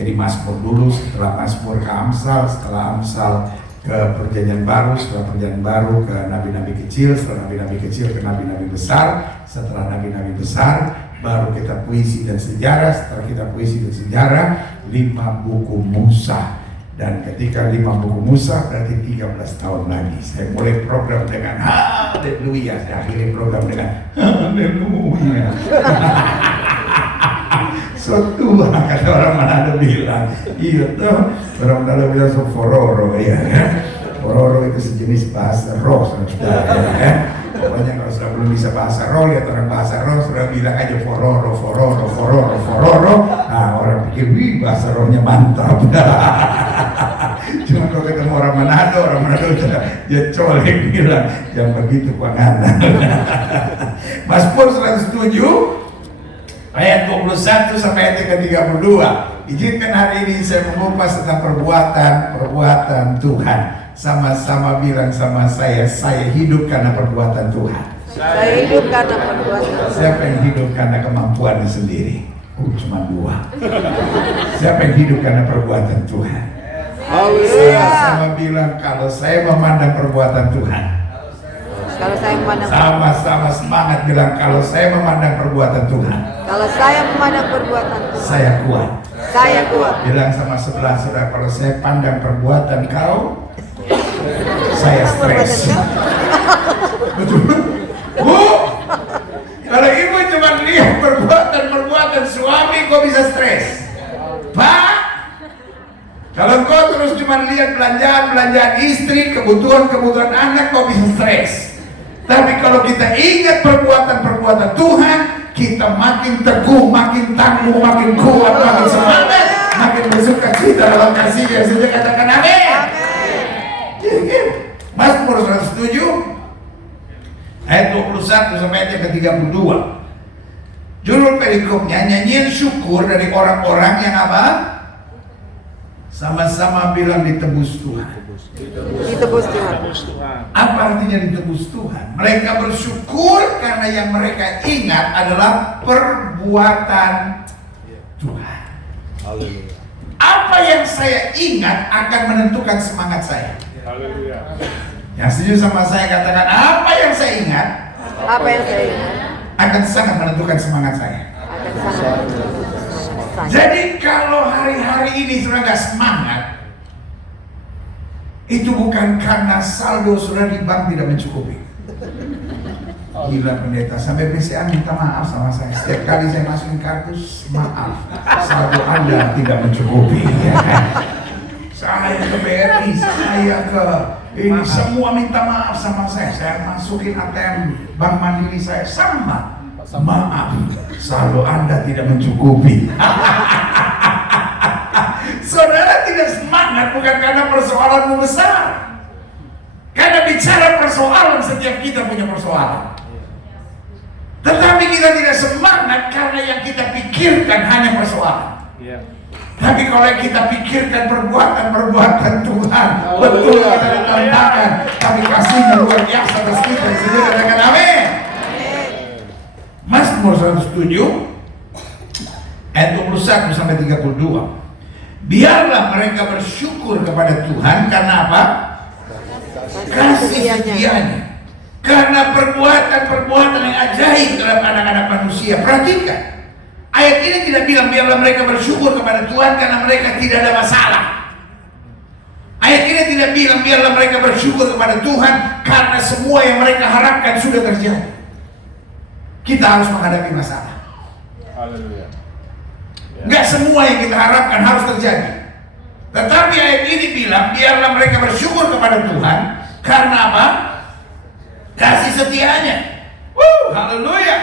Jadi Mazmur dulu, setelah Mazmur ke Amsal, setelah Amsal ke Perjanjian Baru, setelah Perjanjian Baru ke nabi-nabi kecil, setelah nabi-nabi kecil ke nabi-nabi besar, setelah nabi-nabi besar baru kita puisi dan sejarah, setelah kita puisi dan sejarah 5 buku Musa. Dan ketika 5 buku Musa berarti 13 tahun lagi saya mulai program dengan haleluya, saya akhiri program dengan haleluya. So tua kata orang Manado bilang, iya tuh orang Manado bilang so fororo ya kan. Fororo itu sejenis bahasa roh saudara ya kan. Pokoknya kalau sudah belum bisa bahasa roh, lihat orang bahasa roh sudah bilang aja fororo, fororo, fororo, fororo. Nah orang pikir wih bahasa rohnya mantap. Cuma kalau ketemu orang Manado dia colek bilang jangan begitu pangana. Mazmur 107 ayat 21 sampai ayat 32. Izinkan hari ini saya mengupas tentang perbuatan Tuhan. Sama-sama bilang sama saya hidup karena perbuatan Tuhan. Saya hidup karena perbuatan Tuhan. Siapa yang hidup karena kemampuannya sendiri? Cuma 2. Siapa yang hidup karena perbuatan Tuhan? Sama-sama bilang kalau saya memandang perbuatan Tuhan. Kalau saya memandang, sama-sama semangat bilang kalau saya memandang perbuatan Tuhan. kalau saya memandang perbuatan Tuhan, Saya kuat. saya kuat. Bilang sama sebelah saudara, kalau saya pandang perbuatan kau, saya stres. Betul? Kalau ibu cuma lihat perbuatan suami, kok bisa stres? Pak, kalau kau terus cuma lihat belanjaan istri, kebutuhan anak, kau bisa stres. Tapi kalau kita ingat perbuatan Tuhan, kita makin teguh, makin tangguh, makin kuat, makin semangat, makin bersuka cita dalam kasih-Nya. Saja katakan amin. Mazmur 107 ayat 21 sampai ayat ke-32. Judul perikopnya nyanyian syukur dari orang-orang yang apa? Sama-sama bilang ditebus Tuhan. Ditebus Tuhan. Apa artinya ditebus Tuhan? Mereka bersyukur karena yang mereka ingat adalah perbuatan Tuhan. Apa yang saya ingat akan menentukan semangat saya. Yang setuju sama saya katakan, apa yang saya ingat, Apa yang saya ingat akan sangat menentukan semangat saya. akan sangat menentukan saya. Jadi kalau hari-hari ini sudah gak semangat, itu bukan karena saldo sudah di bank tidak mencukupi. Gila pendeta, sampai BCA minta maaf sama saya. Setiap kali saya masukin kartu, maaf, saldo Anda tidak mencukupi. Ya kan? Saya ke BRI, saya ke ini, semua minta maaf sama saya. Saya masukin ATM Bank Mandiri saya, sama. Maaf, saldo Anda tidak mencukupi. Saudara tidak semangat bukan karena persoalanmu besar. Karena bicara persoalan, setiap kita punya persoalan. Tetapi kita tidak semangat karena yang kita pikirkan hanya persoalan. Tapi kalau yang kita pikirkan perbuatan Tuhan, betul kita ditantangkan, tapi kasih-Nya luar biasa atas kita. Sehingga katakan amin. Mazmur 107 ayat 21 sampai 32. Biarlah mereka bersyukur kepada Tuhan karena apa? Kasih setianya. Karena perbuatan yang ajaib terhadap anak-anak manusia. Perhatikan, ayat ini tidak bilang biarlah mereka bersyukur kepada Tuhan karena mereka tidak ada masalah. Ayat ini tidak bilang biarlah mereka bersyukur kepada Tuhan karena semua yang mereka harapkan sudah terjadi. Kita harus menghadapi masalah. Nggak semua yang kita harapkan harus terjadi. Tetapi ayat ini bilang biarlah mereka bersyukur kepada Tuhan karena apa? Kasih setianya. Haleluya.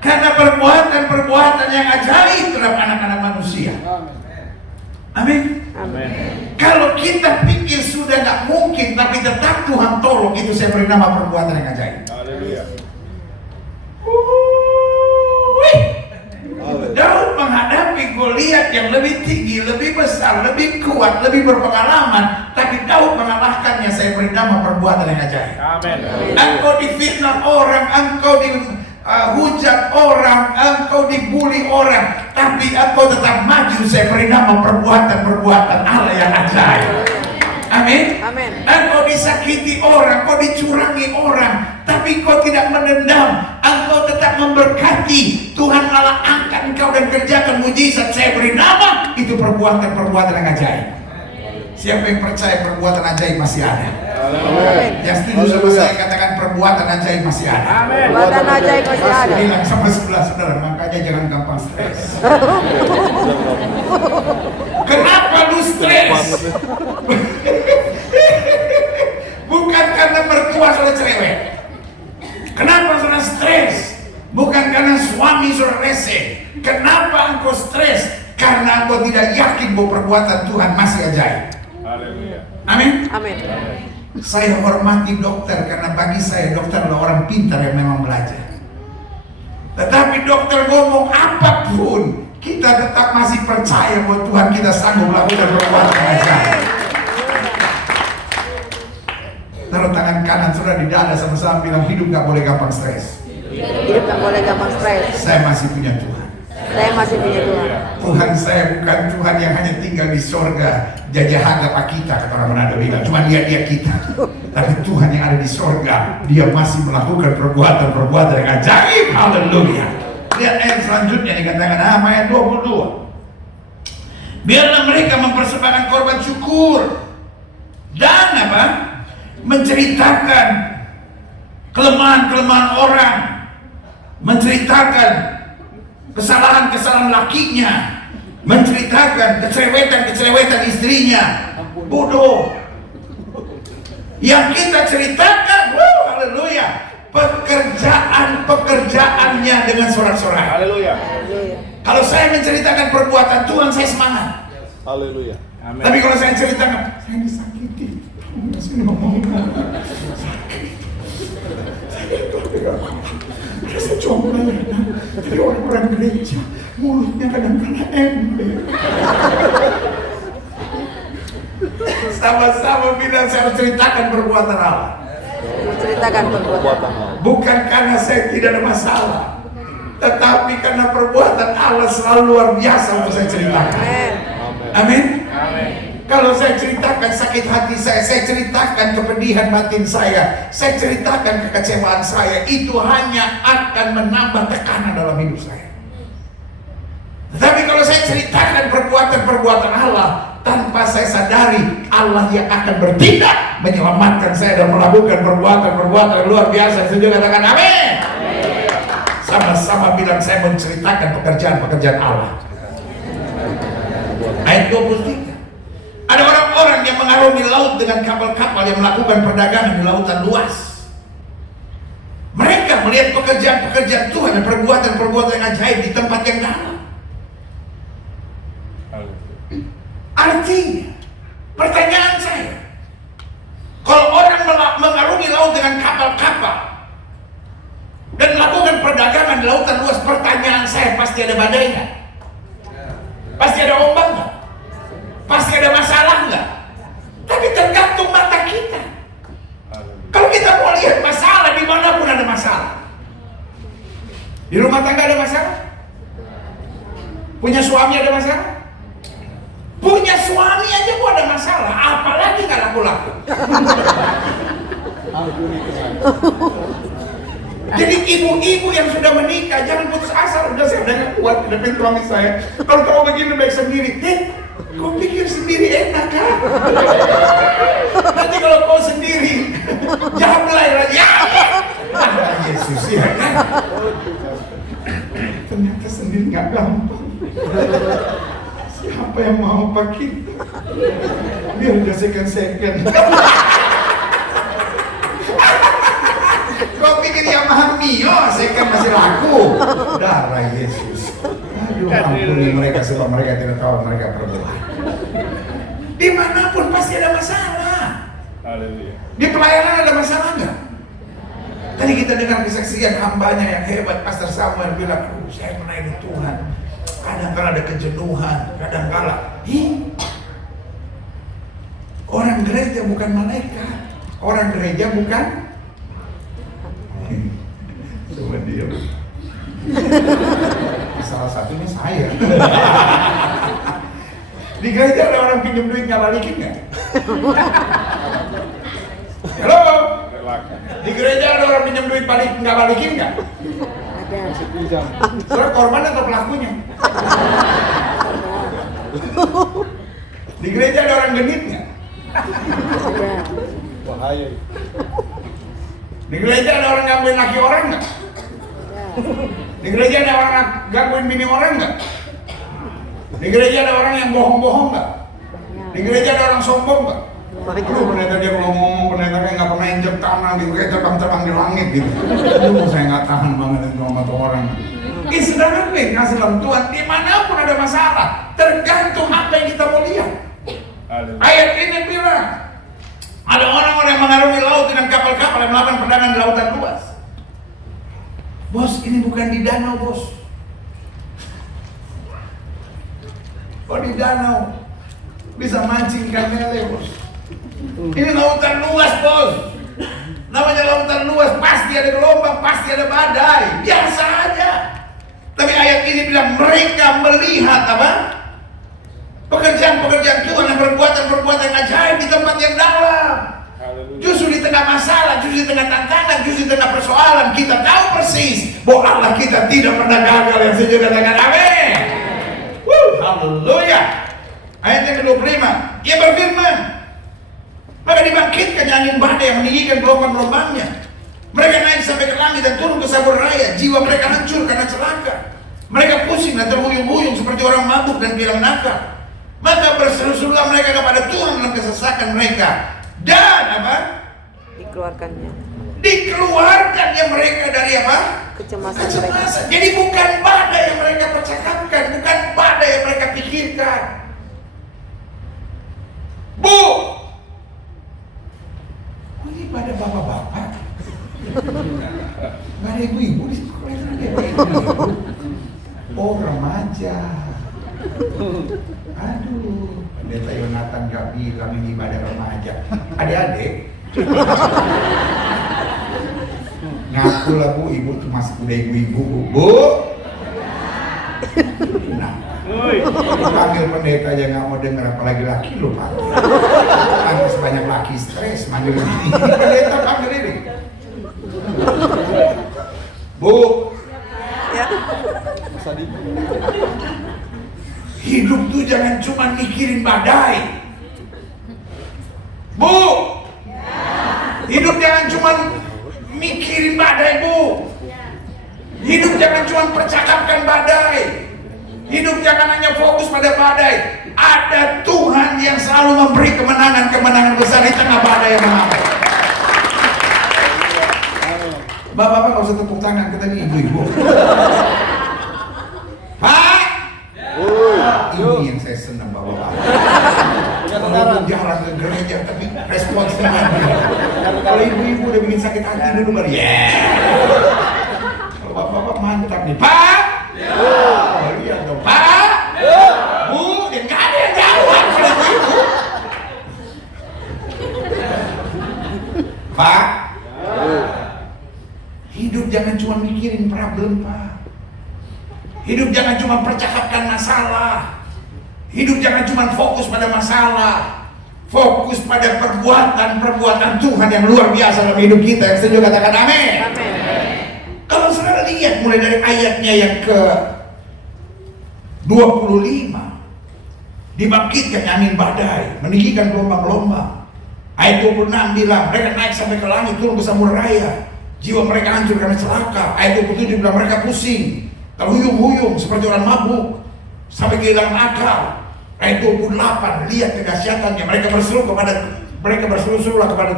Karena perbuatan yang ajaib terhadap anak-anak manusia. Amin. Kalau kita pikir sudah nggak mungkin tapi tetap Tuhan tolong, itu saya beri nama perbuatan yang ajaib. Daud menghadapi Goliat yang lebih tinggi, lebih besar, lebih kuat, lebih berpengalaman, tapi Daud mengalahkannya. Saya beri nama perbuatan yang ajaib. Engkau difitnah orang, engkau hujat orang, engkau dibully orang, tapi engkau tetap maju. Saya beri nama perbuatan-perbuatan Allah yang ajaib. Amin. Amin. Engkau disakiti orang, engkau dicurangi orang, tapi engkau tidak menendam. Engkau tetap memberkati. Tuhan Allah angkat engkau dan kerjakan mujizat. Saya beri nama itu perbuatan-perbuatan yang ajaib. Siapa yang percaya perbuatan ajaib masih ada? Amin. Yang setuju sama saya katakan perbuatan ajaib masih ada. Perbuatan ajaib masih ada. Bilang sama sebelah saudara, makanya jangan gampang stres. Kenapa lu stres? Bukan karena mertua saudara cerewet. Kenapa saudara stres? Bukan karena suami saudara rese. Kenapa engkau stres? Karena engkau tidak yakin bahwa perbuatan Tuhan masih ajaib. Amin. Amin. Saya hormati dokter karena bagi saya dokter adalah orang pintar yang memang belajar. Tetapi dokter ngomong apapun, kita tetap masih percaya bahwa Tuhan kita sanggup melakukan perbuatan ajaib. Taruh tangan kanan saudara di dada sama-sama bilang hidup gak boleh gampang stres. Hidup gak boleh gampang stres. Saya masih punya Tuhan. Saya masih punya Tuhan. Tuhan saya bukan Tuhan yang hanya tinggal di sorga jajahaga pak kita, kata orang Manado bilang, cuma dia kita. Tapi Tuhan yang ada di sorga, dia masih melakukan perbuatan-perbuatan yang ajaib. Haleluya. Lihat ayat selanjutnya dikatakan ayat 22. Biarlah mereka mempersembahkan korban syukur dan apa? Menceritakan kelemahan-kelemahan orang, menceritakan kesalahan-kesalahan lakinya, menceritakan kecerewetan istrinya. Bodoh. Yang kita ceritakan, haleluya, pekerjaannya dengan sorak-sorai. Haleluya. Kalau saya menceritakan perbuatan Tuhan, saya semangat. Haleluya. Tapi kalau saya ceritakan, saya disakiti. Saya ngomong sakit. Saya coba dari orang-orang gereja, mulutnya kadang-kadang ember. Sama-sama bilang saya harus ceritakan perbuatan Allah. Menceritakan perbuatan. Bukan karena saya tidak ada masalah, tetapi karena perbuatan Allah selalu luar biasa untuk saya ceritakan. Amin. Kalau saya ceritakan sakit hati saya ceritakan kepedihan batin saya ceritakan kekecewaan saya, itu hanya akan menambah tekanan dalam hidup saya. Tetapi kalau saya ceritakan perbuatan-perbuatan Allah, tanpa saya sadari Allah yang akan bertindak menyelamatkan saya dan melakukan perbuatan-perbuatan yang luar biasa. Setuju katakan amin. Sama-sama bilang saya menceritakan pekerjaan-pekerjaan Allah. Ayat 23. Ada orang-orang yang mengarungi laut dengan kapal-kapal yang melakukan perdagangan di lautan luas. Mereka melihat pekerjaan-pekerjaan Tuhan dan perbuatan-perbuatan yang ajaib di tempat yang dalam. Artinya, pertanyaan saya, kalau orang mengarungi laut dengan kapal-kapal dan melakukan perdagangan di lautan luas, pertanyaan saya, pasti ada badainya? Pasti ada ombak nggak? Pasti ada masalah nggak? Tapi tergantung mata kita. Kalau kita mau lihat masalah, dimanapun ada masalah. Di rumah tangga ada masalah? Punya suami ada masalah? Punya suami aja gua ada masalah, apalagi nggak laku-laku. Jadi ibu-ibu yang sudah menikah jangan putus asa. Udah saya udah nggak kuat hidupin suami saya. Kalau kamu begini baik sendiri, kau pikir sendiri enak kan? Nanti kalau kau sendiri, jangan mulai lagi. Ah, Yesus ya kan? Ternyata sendiri nggak gampang. Siapa yang mau pakai? Biar udah second. Kau pikir Yamaha Mio second masih laku? Darah Yesus. Aduh, ampuni mereka sebab mereka tidak tahu mereka berbuat. Dimanapun pasti ada masalah. Di pelayanan ada masalah nggak? Tadi kita dengar kesaksian hambanya yang hebat, Pastor Samuel bilang, saya melayani Tuhan. Kadang-kala ada kejenuhan, kadang-kala. Orang gereja bukan malaikat. Orang gereja bukan. Cuma dia. Salah satunya saya. Di gereja ada orang pinjam duit nggak balikin nggak? Halo? Di gereja ada orang pinjam duit nggak balikin nggak? Ada. Soalnya korban atau pelakunya? Di gereja ada orang genit nggak? Ada. Bahaya. Di gereja ada orang gangguin laki orang nggak? Di gereja ada orang gangguin bini orang nggak? Di gereja ada orang yang bohong-bohong nggak? Di gereja ada orang sombong nggak? Aduh, pendeta dia kalau ngomong, pendeta kayak nggak pernah injek tanah gitu, kayak terbang-terbang di langit gitu. Aduh, saya nggak tahan banget itu sama tuh orang. Sedangkan kasih dalam Tuhan, dimanapun ada masalah, tergantung apa yang kita mau lihat. Ayat ini bilang, ada orang-orang yang mengarungi laut dengan kapal-kapal yang melakukan perdagangan di lautan luas. Bos, ini bukan di danau, bos. Oh, di danau bisa mancing ikan lele, bos. Ini lautan luas, bos. Namanya lautan luas, pasti ada gelombang, pasti ada badai. Biasa aja. Tapi ayat ini bilang mereka melihat apa? Pekerjaan-pekerjaan Tuhan dan perbuatan-perbuatan yang ajaib di tempat yang dalam. Justru di tengah masalah, justru di tengah tantangan, justru di tengah persoalan, kita tahu persis bahwa Allah kita tidak pernah gagal. Yang setuju katakan amin. Haleluya. Ayat yang ke-25, ia berfirman, maka dibangkitkan angin badai yang meninggikan gelombang-gelombangnya. Mereka naik sampai ke langit dan turun ke sabur raya. Jiwa mereka hancur karena celaka. Mereka pusing dan terhuyung-huyung seperti orang mabuk dan bilang nakal. Maka berseru-serulah mereka kepada Tuhan dalam kesesakan mereka. Dan apa? Dikeluarkannya mereka dari apa? Kecemasan mereka. Jadi bukan badai yang mereka percakapkan, bukan badai yang mereka pikirkan. Bu, ini pada bapak-bapak, nggak ada ibu-ibu di sekolah ini. Oh, remaja. Aduh, pendeta Yonatan gak bilang ini pada remaja. Adik-adik, ngaku lah bu, ibu tuh masih udah ibu-ibu bu. Nah, panggil pendeta aja nggak mau denger, apalagi laki lo panggil. Pantas banyak laki stres manggil ini. Pendeta panggil ini. Bu, Ya. hidup tuh jangan cuma mikirin badai. Bu, hidup jangan cuma mikirin badai, bu. Hidup jangan cuma percakapkan badai. Hidup jangan hanya fokus pada badai. Ada Tuhan yang selalu memberi kemenangan-kemenangan besar di tengah badai yang mengamai. Bapak-bapak nggak usah tepuk tangan, kita ini ibu-ibu. Pak, ini yang saya senang bapak-bapak. Walaupun jarang ke gereja, tapi responsnya ada. Kalau ibu-ibu udah bikin sakit hati dulu baru Kalau bapak-bapak mantap nih, Pak. Oh iya dong, Pak. Bu, ya nggak ada yang jawab kalau ibu-ibu. Pak, hidup jangan cuma mikirin problem, Pak. Hidup jangan cuma percakapkan masalah. Hidup jangan cuma fokus pada masalah. Fokus pada perbuatan-perbuatan Tuhan yang luar biasa dalam hidup kita. Yang setuju katakan amin. Kalau saudara lihat mulai dari ayatnya yang ke 25, dibangkitkan angin badai, meninggikan gelombang-gelombang. Ayat 26 bilang mereka naik sampai ke langit, turun ke samudera raya. Jiwa mereka hancur karena celaka. Ayat 27 bilang mereka pusing, terhuyung-huyung seperti orang mabuk, sampai kehilangan akal. Ayat 28, lihat kedahsyatannya. Mereka berseru-serulah kepada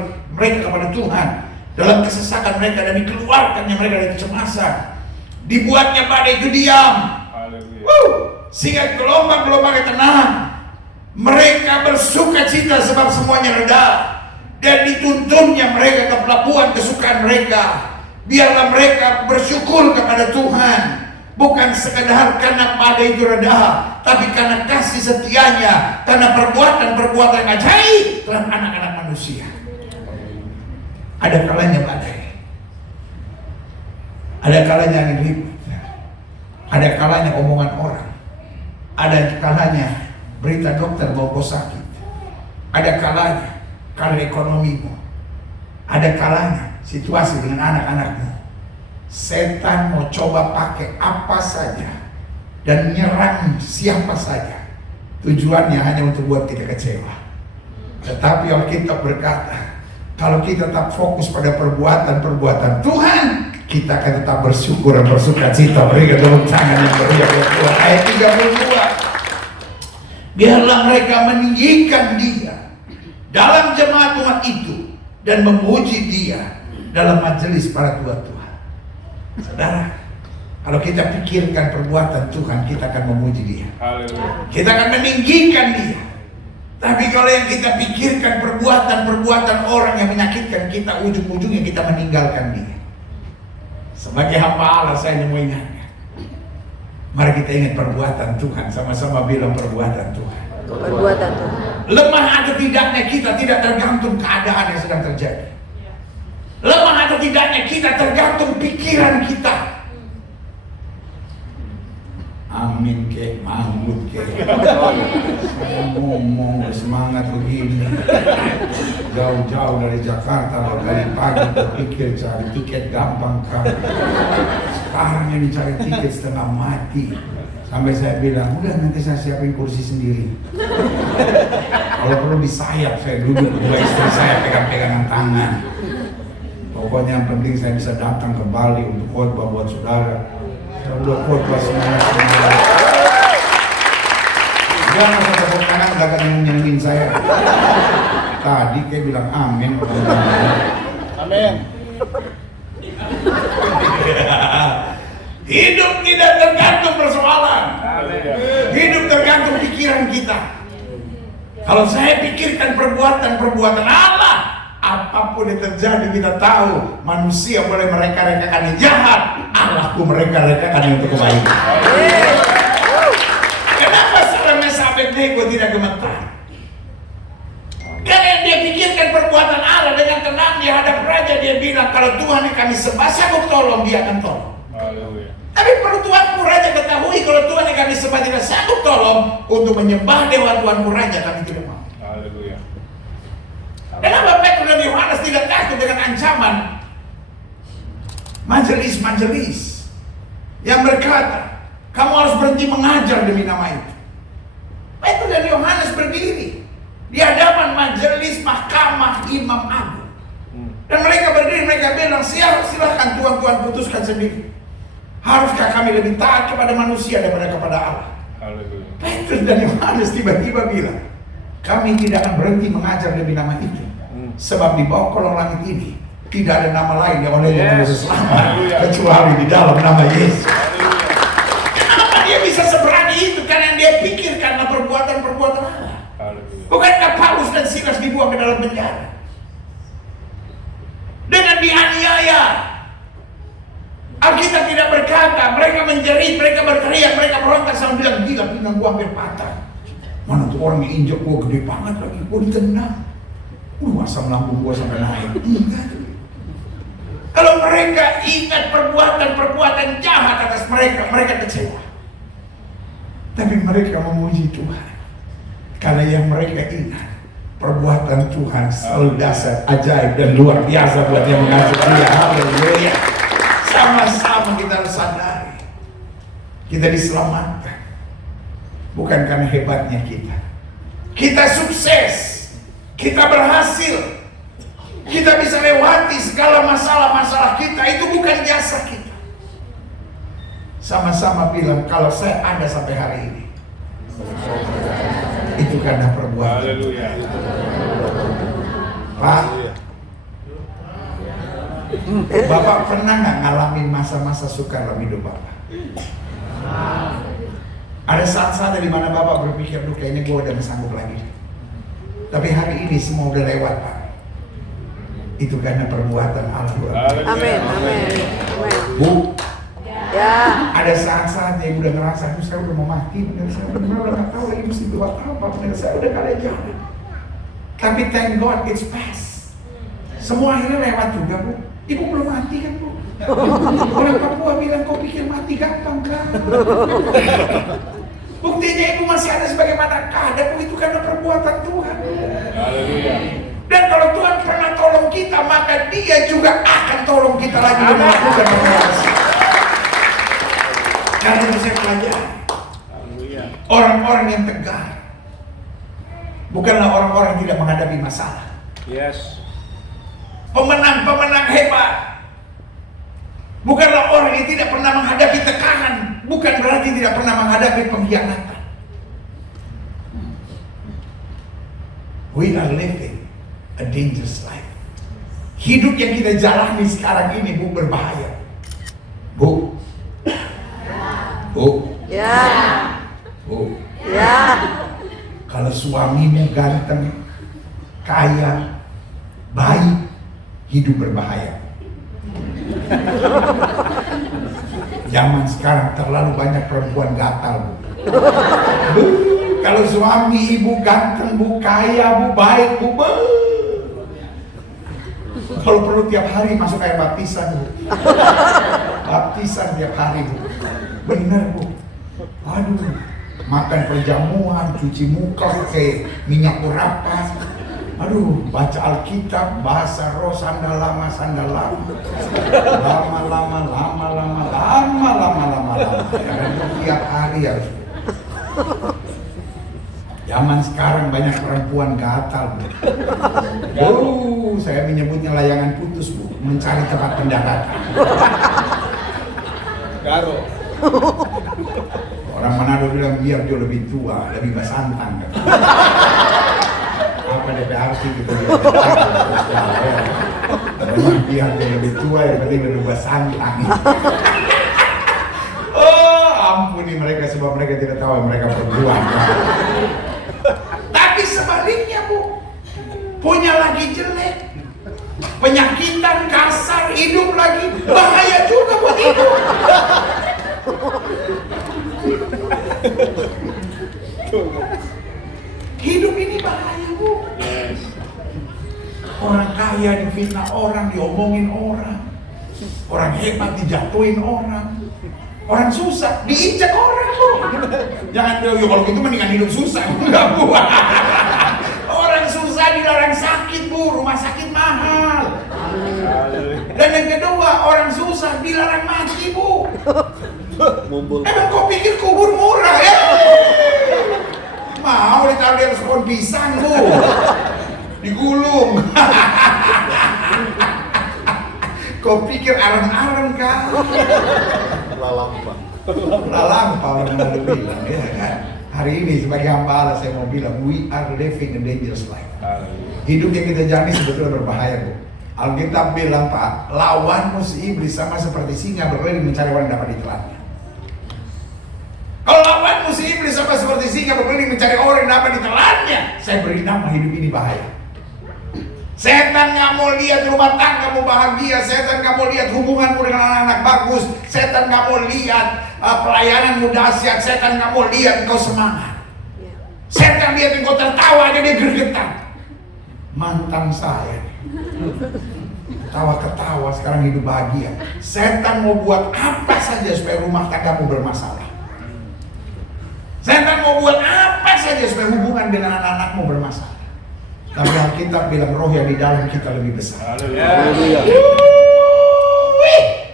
Tuhan dalam kesesakan mereka, dan dikeluarkannya mereka dari kecemasan. Dibuatnya badai itu diam. Sehingga gelombang-gelombangnya tenang. Mereka bersuka cita sebab semuanya reda, dan dituntunnya mereka ke pelabuhan kesukaan mereka. Biarlah mereka bersyukur kepada Tuhan, bukan sekadar karena badai itu reda, tapi karena kasih setianya, karena perbuatan-perbuatan yang ajaib terhadap anak-anak manusia. Ada kalanya badai, Ada kalanya angin ribut. Ada kalanya omongan orang. Ada kalanya berita dokter bahwa kau sakit. Ada kalanya karena ekonomimu. Ada kalanya situasi dengan anak-anakmu. Setan mau coba pakai apa saja dan nyerang siapa saja. Tujuannya hanya untuk buat kita kecewa. Tetapi Alkitab berkata, kalau kita tetap fokus pada perbuatan-perbuatan Tuhan, kita akan tetap bersyukur dan bersukacita. Berikan tepuk tangan yang meriah buat Tuhan. Ayat 32. Biarlah mereka meninggikan Dia dalam jemaat umat itu dan memuji Dia dalam majelis para tua-tua. Saudara, kalau kita pikirkan perbuatan Tuhan, kita akan memuji Dia. Kita akan meninggikan Dia. Tapi kalau yang kita pikirkan perbuatan-perbuatan orang yang menyakitkan kita, ujung-ujungnya kita meninggalkan Dia. Sebagai hamba Allah, saya mau ingatkan, mari kita ingat perbuatan Tuhan. Sama-sama bilang perbuatan Tuhan. Perbuatan Tuhan. Lemah atau tidaknya kita tidak tergantung keadaan yang sedang terjadi. Lemah atau tidaknya kita tergantung pikiran kita. Amin ke, mahmud ke. Saya ngomong semangat begini. Jauh-jauh dari Jakarta, dari pagi berpikir cari tiket gampang kan. Sekarang ini cari tiket setengah mati. Sampai saya bilang, udah nanti saya siapin kursi sendiri. Kalau perlu disayap, saya duduk berdua istri saya pegang-pegangan tangan. Pokoknya yang penting saya bisa datang ke Bali untuk khotbah buat saudara. Saya udah khotbah semuanya. Dia masa tepuk tangan gak akan nyenengin saya. Tadi kayak bilang amin. Amin. Hidup tidak tergantung persoalan. Hidup tergantung pikiran kita. Kalau saya pikirkan perbuatan-perbuatan Allah, apapun yang terjadi kita tahu manusia boleh mereka-rekakan yang jahat, Allahku mereka-rekakan yang untuk kebaikan. Kenapa seorang Abednego tidak gemetar? Karena dia pikirkan perbuatan Allah dengan tenang di hadap raja. Dia bilang, kalau Tuhan yang kami sembah sanggup tolong, Dia akan tolong. Tapi perlu Tuanku Raja ketahui, kalau Tuhan yang kami sembah tidak sanggup tolong, untuk menyembah dewa Tuanku Raja kami tidak mau. Kenapa Petrus dan Yohanes tidak takut dengan ancaman majelis-majelis yang berkata, kamu harus berhenti mengajar demi nama itu? Petrus dan Yohanes berdiri di hadapan majelis mahkamah Imam Agung, dan mereka berdiri, mereka bilang, silahkan Tuhan putuskan sendiri. Haruskah kami lebih taat kepada manusia daripada kepada Allah? Petrus dan Yohanes tiba-tiba bilang, kami tidak akan berhenti mengajar demi nama itu. Sebab di bawah kolong langit ini tidak ada nama lain yang olehnya manusia selamat kecuali di dalam nama Yesus. Kenapa dia bisa seberani itu? Karena yang dia pikir karena perbuatan-perbuatan Allah. Bukankah Paulus dan Silas dibuang ke dalam penjara dengan dianiaya? Alkitab tidak berkata mereka menjerit, mereka berteriak, mereka berontak sambil bilang, gila, pinggang gua hampir patah. Mana tuh orang yang injek gua gede banget lagi, gua ditendang. Asam lambung gua sampai naik. Kalau mereka ingat perbuatan-perbuatan jahat atas mereka, mereka kecewa. Tapi mereka memuji Tuhan, karena yang mereka ingat perbuatan Tuhan selalu dahsyat, ajaib dan luar biasa buat yang mengasihi Dia. Haleluya. Sama-sama kita harus sadari, kita diselamatkan bukan karena hebatnya kita. Kita sukses, kita berhasil, kita bisa lewati segala masalah-masalah kita, itu bukan jasa kita. Sama-sama bilang, kalau saya ada sampai hari ini, itu karena perbuatan. Haleluya. Pak, Bapak pernah nggak ngalamin masa-masa sukar dalam hidup Bapak? Ada saat-saat di mana Bapak berpikir, duh kayaknya gue udah gak sanggup lagi. Tapi hari ini semua udah lewat Pak. Itu karena perbuatan Allah. Amin, amin, amin. Bu, Ya. ada saat-saat yang udah ngerasa, saya udah mau mati, bener saya udah gak tahu lagi mesti buat apa, bener saya udah gak ada jalan. Tapi thank God it's past. Semua akhirnya lewat juga Bu. Ibu belum mati kan Bu? Orang Papua bilang kau pikir mati gampang kan? Buktinya ibu masih ada sebagaimana keadaan itu karena perbuatan Tuhan. Haleluya. Dan kalau Tuhan pernah tolong kita, maka Dia juga akan tolong kita lagi dengan aku dan generasi. Karena itu saya pelajari. Haleluya. Orang-orang yang tegar bukanlah orang-orang yang tidak menghadapi masalah. Yes. Pemenang-pemenang hebat bukanlah orang yang tidak pernah menghadapi tekanan. Bukan berarti tidak pernah menghadapi pengkhianatan. We are living a dangerous life. Hidup yang kita jalani sekarang ini Bu berbahaya. Bu. Bu. Ya. Bu. Ya. Kalau suamimu ganteng, kaya, baik, hidup berbahaya. Zaman sekarang terlalu banyak perempuan gatal Bu. Kalau suami ibu ganteng Bu, kaya Bu, baik Bu, kalau perlu tiap hari masuk air baptisan Bu. Baptisan tiap hari Bu. Bener Bu. Aduh, makan perjamuan, cuci muka pakai minyak urapan. Aduh, baca Alkitab, bahasa roh, sandal lama. Lama. Tiap hari harus. Zaman sekarang banyak perempuan gatal Bu. Saya menyebutnya layangan putus Bu, mencari tempat pendaratan. Garo. Orang Manado bilang biar dia lebih tua, lebih basantang. Apa DP arti gitu dia? Biar dia lebih tua, yang penting lebih basantang. Oh, ampuni mereka sebab mereka tidak tahu yang mereka perbuat. Tapi sebaliknya Bu, punya lagi jelek, penyakitan, kasar, hidup lagi bahaya juga buat hidup. Hidup ini bahaya Bu. Yes. Orang kaya difitnah orang, diomongin orang. Orang hebat dijatuhin orang. Orang susah diinjak orang Bu. Jangan bilang, ya kalau gitu mendingan hidup susah. Enggak Bu. Orang susah dilarang sakit Bu, rumah sakit mahal. Dan yang kedua, orang susah dilarang mati Bu. Emang kau pikir kubur murah ya? Mau ditaruh di atas pohon pisang Bu, digulung. Kau pikir arem-arem kan? Lalampa orang mau bilang ya kan? Hari ini sebagai hamba Allah saya mau bilang, we are living a dangerous life. Hidup yang kita jalani sebetulnya berbahaya Bu. Alkitab bilang Pak, lawanmu si iblis sama seperti singa berkeliling mencari orang dapat ditelannya. Kalau lawanmu si iblis sama seperti singa berkeliling mencari orang yang dapat ditelannya, saya beri nama hidup ini bahaya. Setan nggak mau lihat rumah tanggamu bahagia, setan nggak mau lihat hubunganmu dengan anak-anak bagus, setan nggak mau lihat pelayananmu dahsyat, setan nggak mau lihat engkau semangat. Setan lihat engkau tertawa aja dia gergetan. Mantan saya ketawa-ketawa sekarang hidup bahagia. Setan mau buat apa saja supaya rumah tanggamu bermasalah. Setan mau buat apa saja supaya hubungan dengan anak-anakmu bermasalah. Tapi Alkitab bilang roh yang di dalam kita lebih besar. Haleluya.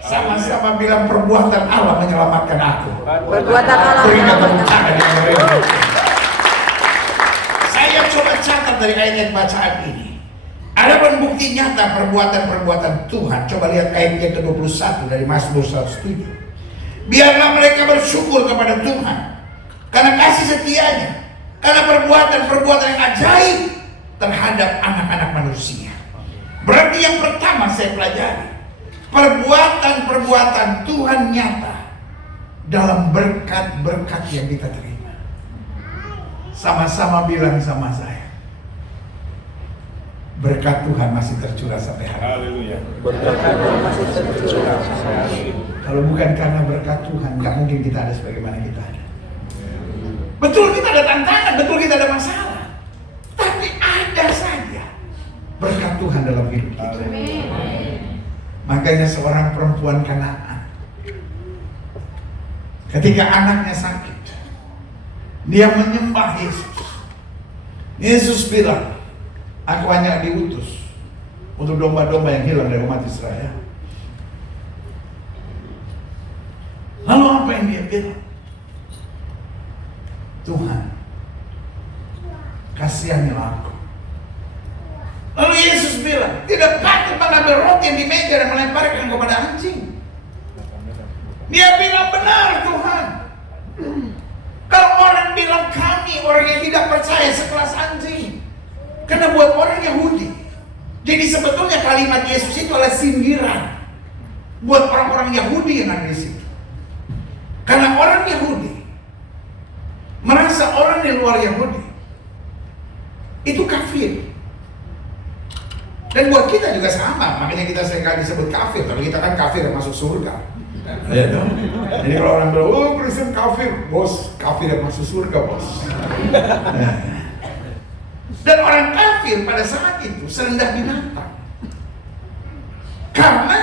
Sama-sama bilang perbuatan Allah menyelamatkan aku. Perbuatan Allah Berikan tepuk menyelamatkan. tangan yang meriah. Saya coba catat dari ayat bacaan ini. Ada pun bukti nyata perbuatan-perbuatan Tuhan. Coba lihat ayat yang ke-21 dari Mazmur 107. Biarlah mereka bersyukur kepada Tuhan karena kasih setianya, karena perbuatan-perbuatan yang ajaib terhadap anak-anak manusia. Berarti yang pertama saya pelajari, perbuatan-perbuatan Tuhan nyata dalam berkat-berkat yang kita terima. Sama-sama bilang sama saya, berkat Tuhan masih tercurah sampai hari ini. Haleluya. Berkat Tuhan masih tercurah. Kalau bukan karena berkat Tuhan, nggak mungkin kita ada sebagaimana kita ada. Betul kita ada tantangan, betul kita ada masalah, tapi ada saja berkat Tuhan dalam hidup kita. Makanya seorang perempuan Kanaan, ketika anaknya sakit, dia menyembah Yesus. Yesus bilang, aku hanya diutus untuk domba-domba yang hilang dari umat Israel. Lalu apa yang dia bilang? Tuhan, kasihanilah aku. Lalu Yesus bilang, tidak patut mengambil roti yang di meja dan melemparkan kepada anjing. Dia bilang, benar Tuhan. Kalau orang bilang kami orang yang tidak percaya sekelas anjing. Karena buat orang Yahudi, jadi sebetulnya kalimat Yesus itu adalah sindiran buat orang-orang Yahudi yang ada di situ. Karena orang Yahudi merasa orang di luar Yahudi itu kafir. Dan buat kita juga sama, makanya kita seringkali disebut kafir. Tapi kita kan kafir yang masuk surga. Iya dong. Jadi kalau orang bilang, oh Kristen kafir, bos, kafir yang masuk surga bos. Dan orang kafir pada saat itu serendah binatang. Karena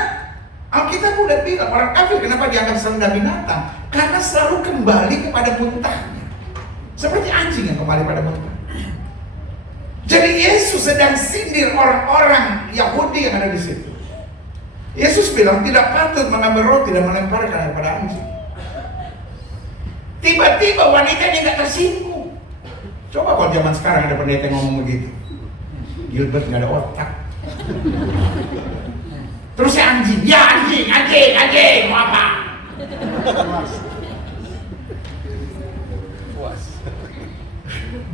Alkitab udah bilang orang kafir kenapa dianggap serendah binatang? Karena selalu kembali kepada muntahnya, seperti anjing yang kembali pada muntah. Jadi Yesus sedang sindir orang-orang Yahudi yang ada di situ. Yesus bilang tidak patut mengambil roti dan melemparkan kepada anjing. Tiba-tiba wanitanya nggak tersinggung. Coba kalau zaman sekarang ada pendeta yang ngomong begitu, Gilbert nggak ada otak. Terus si anjing, ya anjing, mau apa?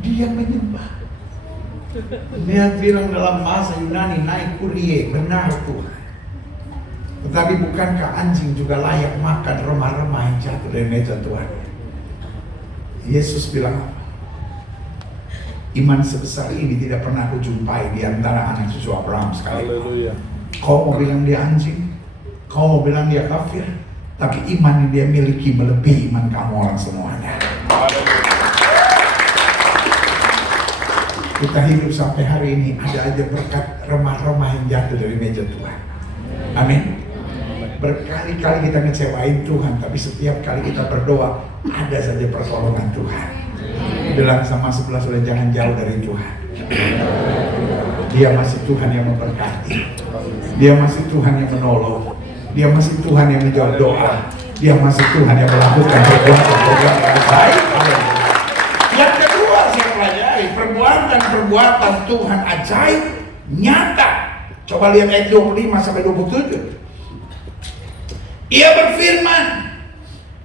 Dia menyembah. Dia bilang dalam bahasa Yunani, naik kurie, benar Tuhan. Tetapi bukankah anjing juga layak makan remah-remah yang jatuh dari meja Tuhan? Yesus bilang apa? Iman sebesar ini tidak pernah aku jumpai di antara anak cucu Abraham sekalipun. Kau mau bilang dia anjing, kau mau bilang dia kafir, tapi iman yang dia miliki melebihi iman kamu orang semuanya. Kita hidup sampai hari ini ada aja berkat remah-remah yang jatuh dari meja Tuhan. Amin. Berkali-kali kita ngecewain Tuhan, tapi setiap kali kita berdoa ada saja pertolongan Tuhan. Bilang sama sebelah sudah jangan jauh dari Tuhan. Dia masih Tuhan yang memberkati. Dia masih Tuhan yang menolong. Dia masih Tuhan yang menjawab doa. Dia masih Tuhan yang melakukan perbuatan-perbuatan yang baik. Yang kedua saya pelajari, perbuatan-perbuatan Tuhan ajaib nyata. Coba lihat ayat 25 sampai 27. Ia berfirman,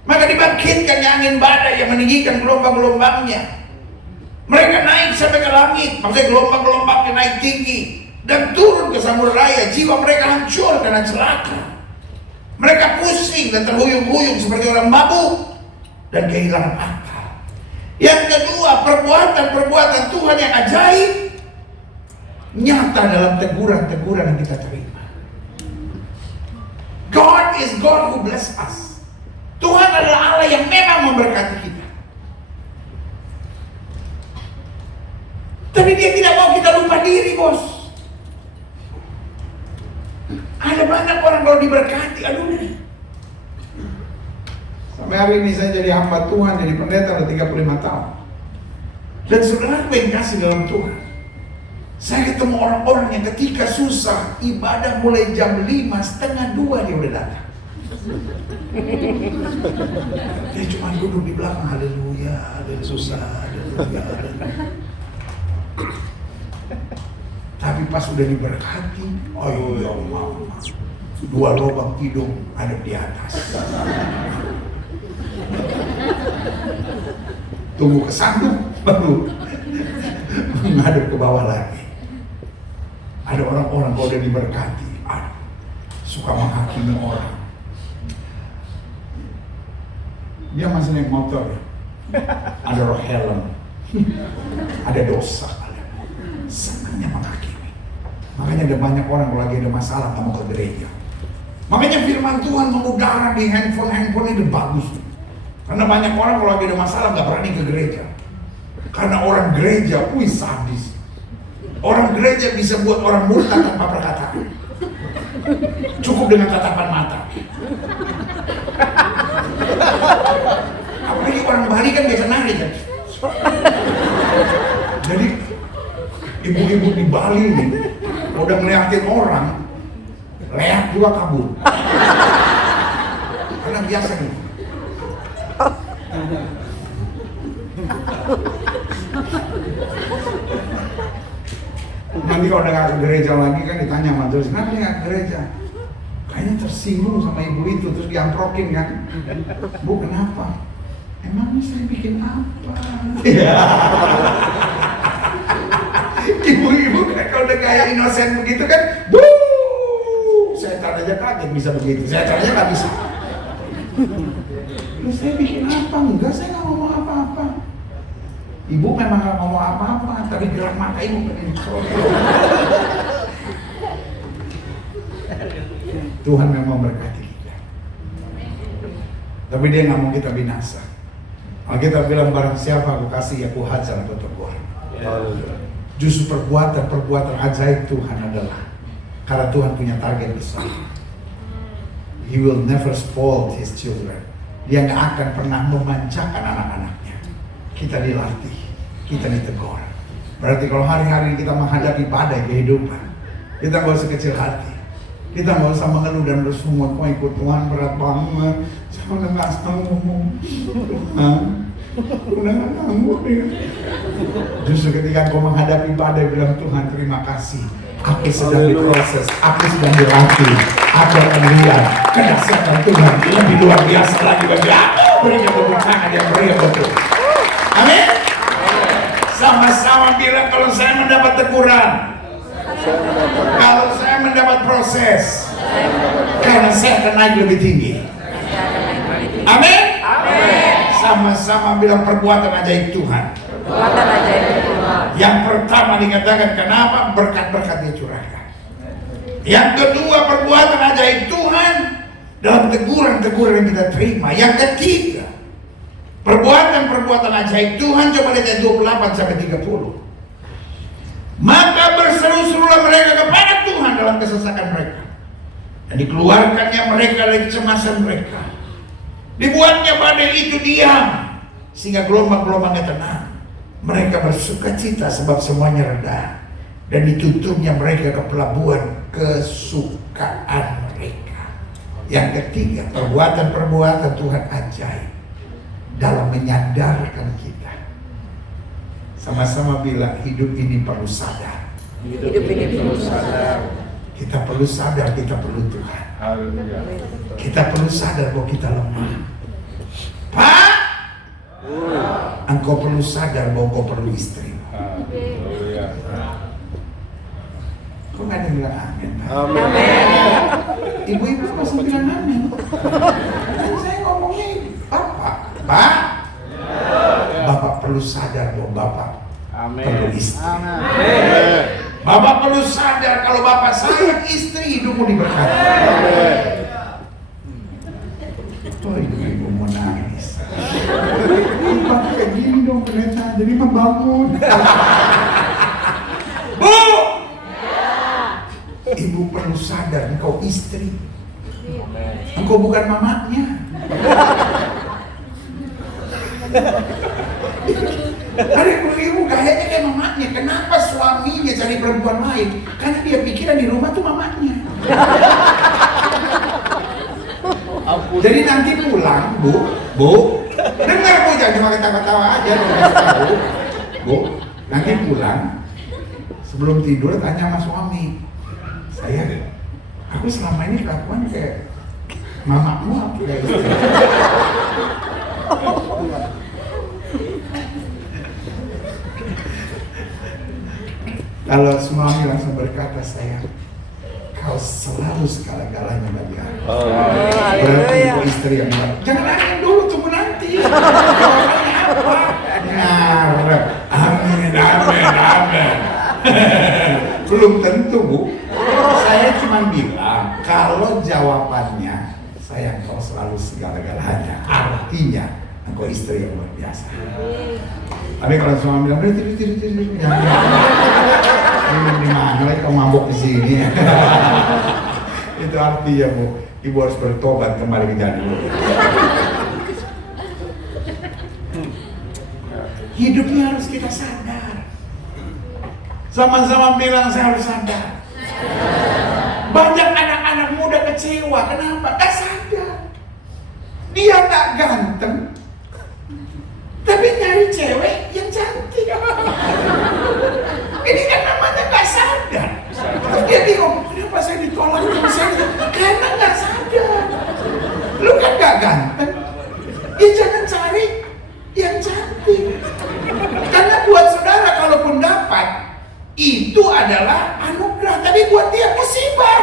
maka dibangkitkan angin badai yang meninggikan gelombang-gelombangnya. Mereka naik sampai ke langit, maksudnya gelombang-gelombangnya naik tinggi dan turun ke samudera raya. Jiwa mereka hancur karena celaka. Mereka pusing dan terhuyung-huyung seperti orang mabuk dan kehilangan akal. Yang kedua, perbuatan-perbuatan Tuhan yang ajaib nyata dalam teguran-teguran yang kita terima. God is God who bless us. Tuhan adalah Allah yang memang memberkati kita. Tapi dia tidak mau kita lupa diri, bos. Ada banyak orang kalau diberkati, aduh. Sampai hari ini saya jadi hamba Tuhan, jadi pendeta udah 35 tahun. Dan saudara yang kasih dalam Tuhan, saya ketemu orang-orang yang ketika susah, ibadah mulai jam 5, setengah 2 dia udah datang. Dia cuma duduk di belakang, haleluya, haleluya, susah, haleluya. Tapi pas udah diberkati, oh ya Allah, 2 lubang hidung ada di atas. Tunggu kesandung, baru menghadap ke bawah lagi. Ada orang-orang kalau udah diberkati, suka menghakimi orang. Dia masih naik motor, ada roh helm, ada dosa, senangnya menghakimi. Makanya ada banyak orang kalau lagi ada masalah nggak mau ke gereja. Makanya firman Tuhan mengudara di handphone itu bagus. Karena banyak orang kalau lagi ada masalah nggak berani ke gereja. Karena orang gereja, sadis. Orang gereja bisa buat orang murtad tanpa perkataan. Cukup dengan tatapan mata. Apalagi orang Bali kan biasa nari kan. Jadi ibu-ibu di Bali nih udah ngeliatin orang, leak juga kabur. Karena biasa nih. Nanti kalau udah gak ke gereja lagi kan ditanya sama terus, kenapa dia gak ke gereja? Kayaknya tersinggung sama ibu itu, terus diamprokin kan. Bu, kenapa? Emang saya bikin apa? Ibu-ibu kan kalau udah kayak inosen begitu kan, setan aja kaget bisa begitu, setan aja gak bisa. Terus saya bikin apa? Enggak, saya gak ngomong apa-apa. Ibu memang gak ngomong apa-apa, tapi gerak mata ibu pengen Tuhan memang berkati kita. Tapi dia gak mau kita binasa. Alkitab bilang barang siapa aku kasih, aku hajar atau tegur. Justru perbuatan ajaib Tuhan adalah karena Tuhan punya target besar. He will never spoil his children. Dia gak akan pernah memanjakan anak-anaknya. Kita dilatih, kita ditegur. Berarti kalau hari-hari kita menghadapi badai kehidupan, kita gak usah kecil hati. Kita gak usah mengeluh dan bersungut, kok ikut Tuhan berat banget. Saya udah gak sanggup Tuhan, udah gak sanggup ya. Justru ketika kau menghadapi badai, bilang Tuhan terima kasih. Aku sedang diproses, aku sedang dilatih. Aku akan lihat kedahsyatan Tuhan lebih luar biasa lagi bagi aku. Berikan tepuk tangan yang meriah betul. Amin. Sama-sama bilang kalau saya mendapat teguran, kalau saya mendapat proses, karena saya akan naik lebih tinggi. Amin. Sama-sama bilang perbuatan ajaib Tuhan. Perbuatan ajaib Tuhan. Yang pertama dikatakan kenapa berkat-berkat dicurahkan. Yang kedua perbuatan ajaib Tuhan dalam teguran-teguran yang kita terima. Yang ketiga perbuatan-perbuatan ajaib Tuhan, coba lihat ayat 28 sampai 30. Maka berseru-serulah mereka kepada Tuhan dalam kesesakan mereka, dan dikeluarkannya mereka dari kecemasan mereka. Dibuatnya badai itu diam, sehingga gelombang-gelombangnya tenang. Mereka bersukacita sebab semuanya reda, dan ditutupnya mereka ke pelabuhan kesukaan mereka. Yang ketiga, perbuatan-perbuatan Tuhan ajaib dalam menyadarkan kita. Sama-sama bilang hidup ini perlu sadar. Hidup ini perlu sadar. Kita perlu sadar kita perlu Tuhan. Haleluya. Kita perlu sadar bahwa kita lemah. Pak, engkau perlu sadar bahwa engkau perlu istri. Haleluya. Kok nggak ada yang bilang amin, Pak? Amin. Ibu-ibu masih bilang amin. Kan saya ngomongnya Bapak. Pak, Bapak perlu sadar bahwa Bapak perlu istri. Bapak perlu sadar kalau Bapak sayang istri, hidupmu diberkati. Oh, ibu mau nangis. Bapak kayak gini dong pendeta, jadi membangun. Bu, ibu perlu sadar engkau istri. Engkau bukan mamanya. Ada ibu gayanya kayak mamanya. Kenapa suaminya cari perempuan lain? Karena dia pikiran di rumah tuh mamanya. Jadi nanti pulang, Bu, dengar Bu, jangan cuma ketawa-tawa aja. Bu, nanti pulang, sebelum tidur tanya sama suami, saya, aku selama ini kelakuan kayak mamamu apa kayak istri? Kalau suami langsung berkata, sayang, kau selalu segala-galanya bagi aku. Berarti itu istri yang baik. Jangan angin dulu, tunggu nanti. Jawabannya apa? Ngarep. Amin. Belum tentu, Bu. Saya cuma bilang, kalau jawabannya, sayang, kau selalu segala-galanya, artinya engkau istri yang luar biasa. Tapi kalau suami bilang, tidur, jangan. Ini di mana lagi kau mabok di sini? Itu artinya Bu, ibu harus bertobat kembali ke jadul. Hidupnya harus kita sadar. Sama-sama bilang saya harus sadar. Banyak anak-anak muda kecewa, kenapa? Gak sadar. Dia gak ganteng, tapi nyari cewek yang cantik. Ini kan namanya gak sadar. Terus dia bingung, kenapa saya ditolak? Karena gak sadar. Lu kan gak ganteng, ya jangan cari yang cantik. Karena buat saudara kalaupun dapat, itu adalah anugerah, tapi buat dia musibah.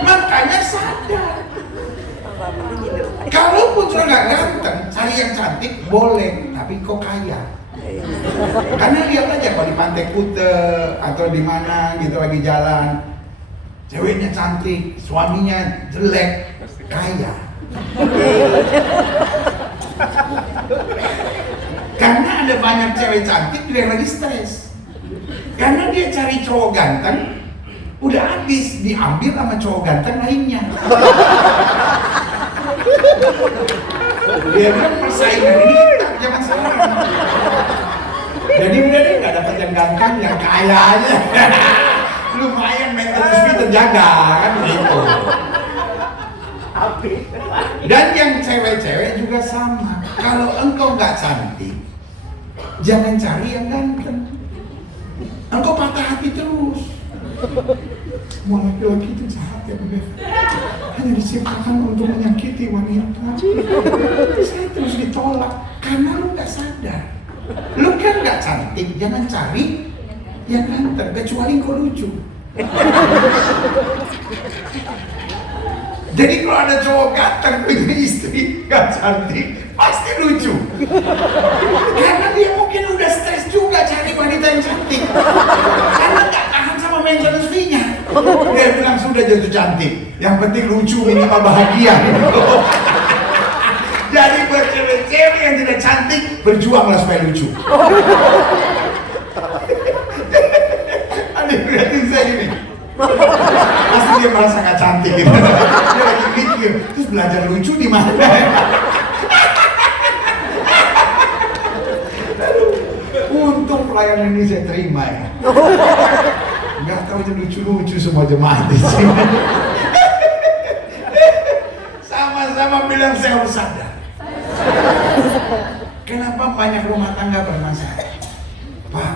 Makanya sadar. Kalaupun sudah gak ganteng, cari yang cantik boleh, tapi kok kaya. Karena lihat aja kalau di Pantai Kute atau di mana gitu lagi jalan, ceweknya cantik, suaminya jelek, kaya. Karena ada banyak cewek cantik dia lagi stres. Karena dia cari cowok ganteng, udah habis diambil sama cowok ganteng lainnya. Dia kan persaingan ini tak zaman sekarang. Jadi udah deh nggak dapat yang ganteng, yang kaya aja. Lumayan mental speed terjaga kan begitu. Dan yang cewek-cewek juga sama. Kalau engkau nggak cantik, jangan cari yang ganteng. Engkau patah hati terus. Semua laki-laki itu jahat ya benar. Hanya diciptakan untuk menyakiti wanita. Saya terus ditolak karena lu nggak sadar. Lu kan nggak cantik, jangan cari yang ganteng kecuali kau lucu. Jadi kalau ada cowok ganteng punya istri gak cantik, pasti lucu. Karena dia mungkin udah stres juga cari wanita yang cantik. Karena gak tahan sama maintenance fee-nya. Dia bilang sudah jatuh cantik, yang penting lucu minimal bahagia. Jadi buat cewek-cewek yang tidak cantik, berjuanglah supaya lucu. Ada berarti saya gini. Pasti dia merasa gak cantik gitu. Dia lagi mikir, terus belajar lucu di mana? Untung pelayanan ini saya terima ya. Gak tahu itu lucu-lucu semua jemaat di sini. Sama-sama bilang saya harus sadar. Kenapa banyak rumah tangga bermasalah? Pak,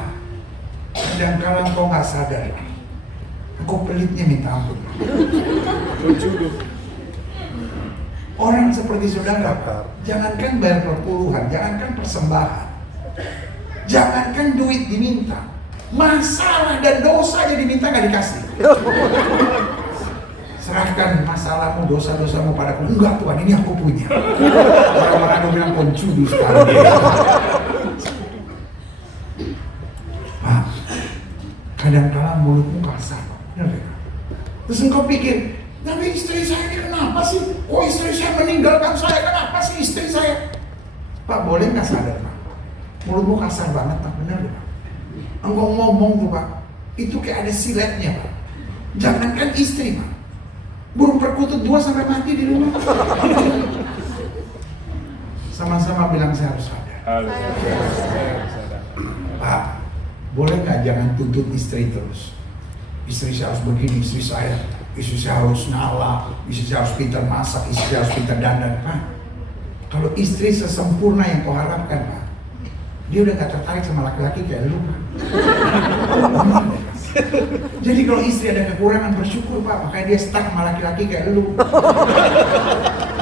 kadang-kadang kau gak sadar. Kok pelitnya minta ampun. Orang seperti saudara, jangankan bayar perpuluhan, jangankan persembahan, jangankan duit diminta, masalah dan dosa aja diminta gak dikasih. Serahkan masalahmu, dosa-dosamu padaku. Enggak Tuhan, ini aku punya. Orang-orang yang bilang pencudu sekarang. Pak, kadang-kadang mulutmu kasar. Terus engkau pikir, tapi istri saya ini kenapa sih? Oh istri saya meninggalkan saya, kenapa sih istri saya? Pak boleh nggak sadar Pak? Mulutmu kasar banget Pak, benar Pak? Engkau ngomong tuh Pak, itu kayak ada siletnya Pak. Jangankan istri Pak, burung perkutut 2 sampai mati di rumah. Sama-sama bilang saya harus sadar. Pak, boleh nggak jangan tuntut istri terus? Istri saya harus begini, istri saya harus ngalah, istri saya harus pintar masak, istri saya harus pintar dandan. Pak, kalau istri sesempurna yang kau harapkan Pak, dia udah gak tertarik sama laki-laki kayak lu Pak. Jadi kalau istri ada kekurangan bersyukur Pak, makanya dia stuck sama laki-laki kayak lu.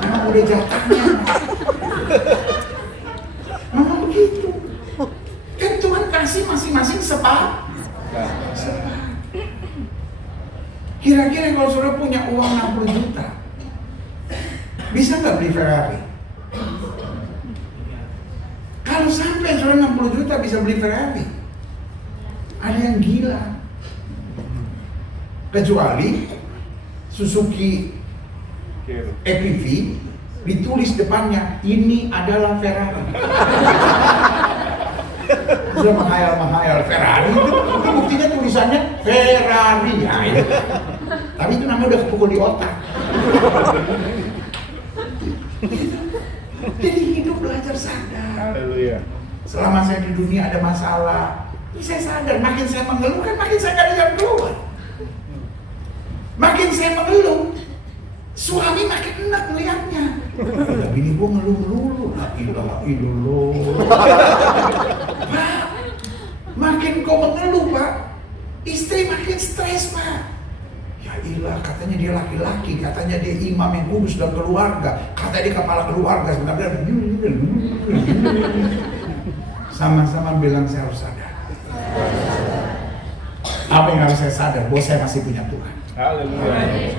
Memang udah jatahnya Pak. Memang begitu. Kan Tuhan kasih masing-masing separuh. Kira-kira kalau saudara punya uang 60 juta, bisa nggak beli Ferrari? Kalau sampai saudara 60 juta bisa beli Ferrari, ada yang gila. Kecuali Suzuki EPV ditulis depannya, ini adalah Ferrari. Sudah menghayal Ferrari itu buktinya tulisannya Ferrari. Ya, itu. Tapi itu namanya udah kepukul di otak. Jadi hidup belajar sadar. Haleluya. Selama saya di dunia ada masalah, ini saya sadar. Makin saya mengeluh kan makin saya gak ada jalan keluar. Makin saya mengeluh, suami makin enak melihatnya. Bini gua ngeluh melulu. La ilaha illallah. Pak, makin kau mengeluh Pak, istri makin stres Pak. Ya ilah, katanya dia laki-laki, katanya dia imam yang kudus dalam keluarga, katanya dia kepala keluarga. Sebenarnya sama-sama bilang saya harus sadar. Apa yang harus saya sadar? Bahwa saya masih punya Tuhan. Haleluya.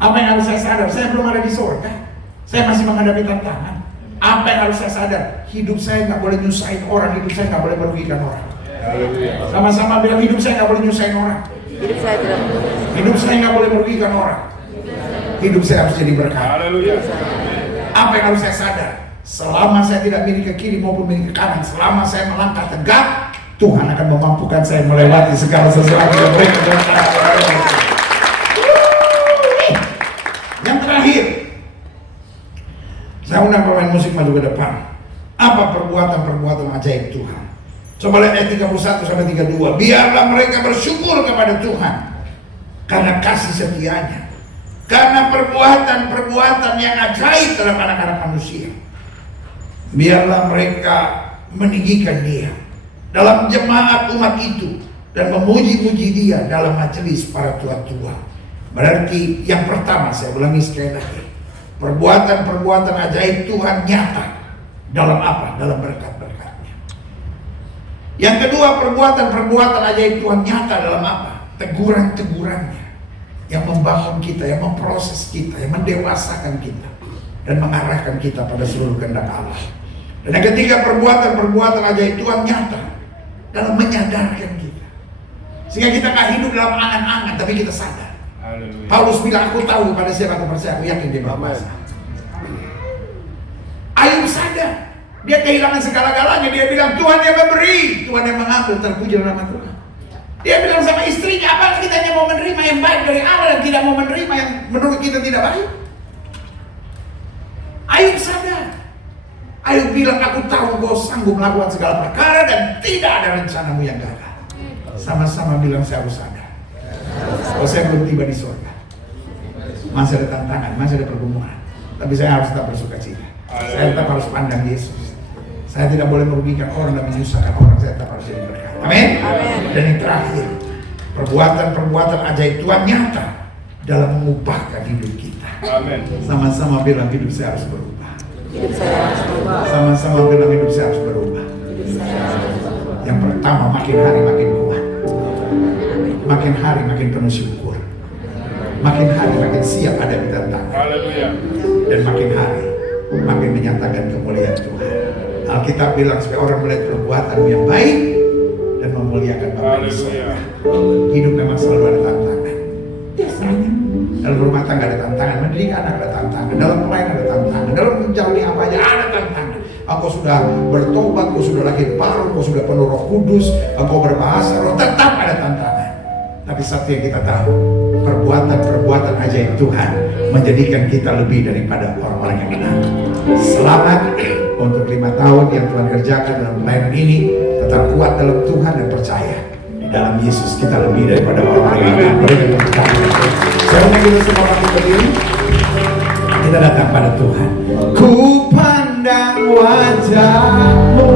Apa yang harus saya sadar? Saya belum ada di surga. Saya masih menghadapi tantangan. Apa yang harus saya sadar? Hidup saya nggak boleh nyusahin orang, hidup saya nggak boleh merugikan orang. Haleluya. Sama-sama bilang hidup saya nggak boleh nyusahin orang. Hidup saya tidak Hidup saya nggak boleh merugikan orang. Hidup saya harus jadi berkat. Haleluya. Apa yang harus saya sadar? Selama saya tidak milik ke kiri maupun milik ke kanan, selama saya melangkah tegak, Tuhan akan memampukan saya melewati segala sesuatu yang berikut. Yang terakhir, saya undang pemain musik maju ke depan. Apa perbuatan-perbuatan ajaib Tuhan? Coba lihat ayat 31 sampai 32. Biarlah mereka bersyukur kepada Tuhan karena kasih setianya, karena perbuatan-perbuatan yang ajaib dalam anak-anak manusia. Biarlah mereka meninggikan Dia dalam jemaat umat itu dan memuji-muji Dia dalam majelis para tua-tua. Berarti yang pertama, saya ulangi sekali lagi, perbuatan-perbuatan ajaib Tuhan nyata dalam apa? Dalam berkat-berkatnya. Yang kedua, perbuatan-perbuatan ajaib Tuhan nyata dalam apa? Teguran-tegurannya yang membangun kita, yang memproses kita, yang mendewasakan kita dan mengarahkan kita pada seluruh kehendak Allah. Dan yang ketiga, perbuatan-perbuatan ajaib Tuhan nyata dalam menyadarkan kita, sehingga kita gak hidup dalam angan-angan, tapi kita sadar. Haleluya. Paulus bilang, aku tahu pada siapa aku percaya, aku yakin dia berkuasa. Ayub sadar, dia kehilangan segala-galanya. Dia bilang, Tuhan yang memberi, Tuhan yang mengambil, terpuji nama Tuhan. Dia bilang sama istrinya, apa kita hanya mau menerima yang baik dari Allah dan tidak mau menerima yang menurut kita tidak baik? Ayub sadar. Ayub bilang, aku tahu kau sanggup melakukan segala perkara dan tidak ada rencanamu yang gagal. Sama-sama bilang, saya harus sadar. Kalau saya belum tiba di surga, masih ada tantangan, masih ada pergumulan, tapi saya harus tetap bersuka cita. Saya tetap harus pandang Yesus. Saya tidak boleh merugikan orang dan menyusahkan orang. Saya tetap harus jadi berkat. Amin. Dan yang terakhir, perbuatan-perbuatan ajaib Tuhan nyata dalam mengubahkan hidup kita. Amin. Sama-sama bilang, hidup saya harus berubah. hidup saya harus berubah. Sama-sama bilang, hidup saya harus berubah. Hidup saya harus berubah. Yang pertama, makin hari makin kuat. Makin hari makin penuh syukur. Makin hari makin siap hadapi tantangan. Haleluya. Dan makin hari makin menyatakan kemuliaan Tuhan. Alkitab bilang, supaya orang melihat perbuatanmu yang baik dan memuliakan Bapa di surga. Hidup memang selalu ada tantangan. Biasanya dalam rumah tangga ada tantangan, mendidik anak ada tantangan, dalam pelayanan ada tantangan, dalam menjalani apa aja ada tantangan. Engkau sudah bertobat, engkau sudah lahir baru, engkau sudah penuh Roh Kudus, engkau berbahasa roh, tetap ada tantangan. Tapi satu yang kita tahu, perbuatan-perbuatan ajaib Tuhan menjadikan kita lebih daripada orang-orang yang benar. Selamat untuk 5 tahun yang Tuhan kerjakan dalam pelayanan ini. Tetap kuat dalam Tuhan dan percaya di dalam Yesus kita lebih daripada orang-orang yang benar. Beri tepuk tangan. Saya ingin kita semua bangkit berdiri. Kita datang pada Tuhan. Ku pandang wajah-Mu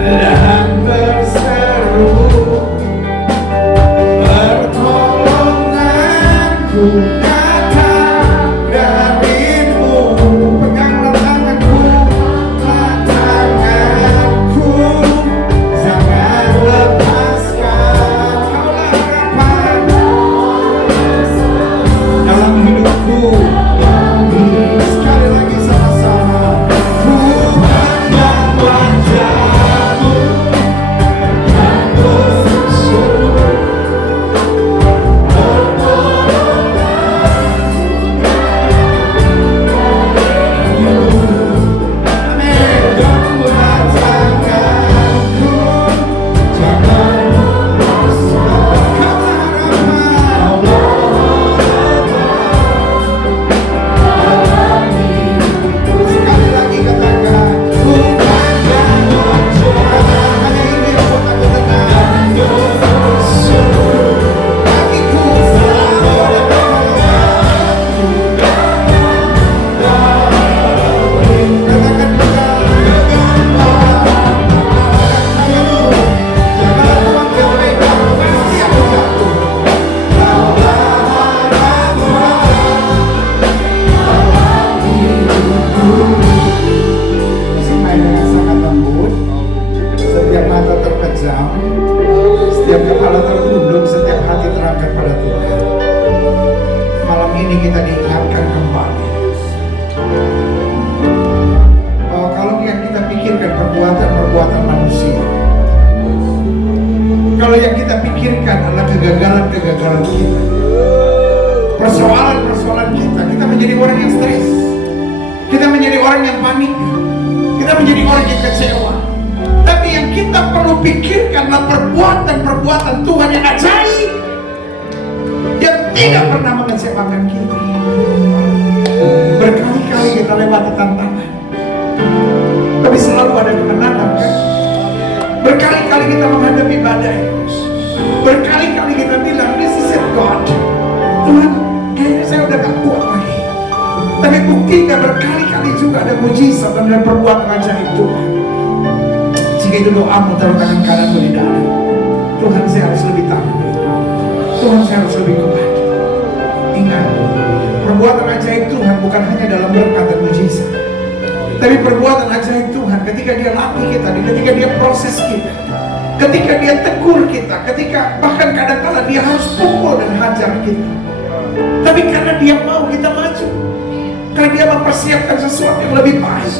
dan berseru, pertolonganku datang dari-Mu. Peganglah tanganku, jangan lepaskan. Kaulah harapan dalam hidupku. Sekali lagi sama-sama. Ku pandang wajah-Mu diam, setiap kepala tertunduk, setiap hati terangkat pada Tuhan. Malam ini kita diingatkan kembali bahwa kalau yang kita pikirkan perbuatan manusia, kalau yang kita pikirkan adalah kegagalan kita, persoalan kita menjadi orang yang stres, kita menjadi orang yang panik, kita menjadi orang yang kecewa. Tapi yang kita perlu pikirkan adalah perbuatan Tuhan yang ajaib, yang tidak pernah mengecewakan kita. Berkali-kali kita lewati tantangan, tapi selalu ada kemenangan, kan? Berkali-kali kita menghadapi badai, berkali-kali kita bilang, this is it God, Tuhan, kayaknya saya udah gak kuat lagi. Tapi buktinya berkali-kali juga ada mujizat dan ada perbuatan ajaib Tuhan. Jika itu doamu, taruh tangan kananmu di dada. Tuhan, saya harus lebih tahu, Tuhan, saya harus lebih kuat. Ingat, perbuatan ajaib Tuhan bukan hanya dalam berkat dan mujizat, tapi perbuatan ajaib Tuhan ketika Dia latih kita, ketika Dia proses kita, ketika Dia tegur kita, ketika bahkan kadang-kadang Dia harus pukul dan hajar kita. Tapi karena Dia mau kita maju, karena Dia mempersiapkan sesuatu yang lebih baik.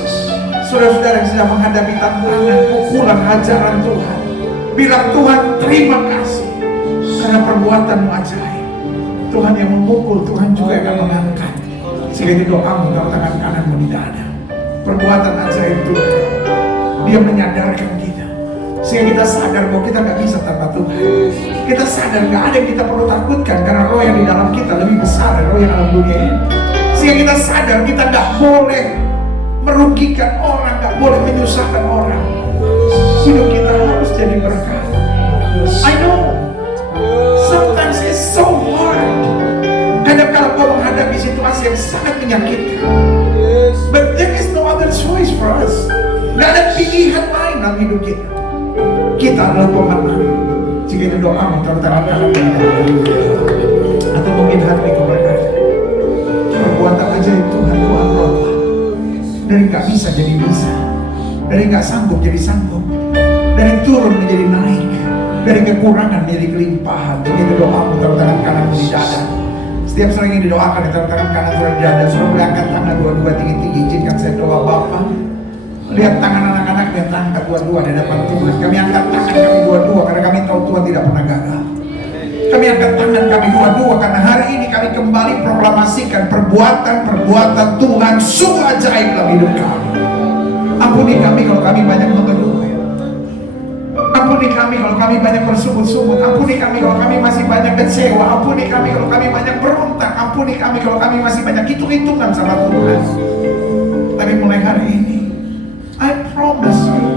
Saudara-saudara yang sedang menghadapi tantangan, pukulan, hajaran Tuhan, bilang, Tuhan, terima kasih karena perbuatan-Mu ajaib. Tuhan yang memukul, Tuhan juga yang akan mengangkat. Sehingga di doamu, taruh tangan kananmu di dada. Perbuatan ajaib Tuhan, Dia menyadarkan kita, sehingga kita sadar bahwa kita gak bisa tanpa Tuhan. Kita sadar gak ada yang kita perlu takutkan, karena roh yang di dalam kita lebih besar dari roh yang dalam dunia ini. Sehingga kita sadar kita gak boleh merugikan orang, gak boleh menyusahkan orang. Hidup kita harus jadi berkat. I know sometimes it's so hard. Kadang-kadang kau menghadapi situasi yang sangat menyakitkan, but there is no other choice for us. Gak ada pilihan lain dalam hidup kita. Kita adalah pemenang. Jika itu doamu, taruh tangan kanan di dada. Atau mungkin hati kau berkata, perbuatan ajaib Tuhan, Tuhan berubah. Dari gak bisa jadi bisa, dari gak sanggup jadi sanggup, dari turun menjadi naik, dari kekurangan menjadi kelimpahan. Jika itu doamu, taruh tangan kanan di dada. Setiap sering ini didoakan, taruh tangan kanan di dada. Suruh boleh angkat tangan dua-dua tinggi-tinggi. Izinkan saya doa Bapa. Lihat tangan anak-anak yang angkat dua-dua di hadapan Tuhan. Kami angkat tangan kami dua-dua karena kami tahu Tuhan tidak pernah gagal. Kami angkat tangan kami dua-dua karena hari ini kami kembali proklamasikan perbuatan Tuhan sungguh ajaib dalam hidup kami. Ampuni kami kalau kami banyak mengeluh. Ampuni kami kalau kami banyak bersumut-sumut. Ampuni kami kalau kami masih banyak kecewa. Ampuni kami kalau kami banyak berontak. Ampuni kami kalau kami masih banyak hitung-hitungan sama Tuhan. Tapi mulai hari ini, I promise you,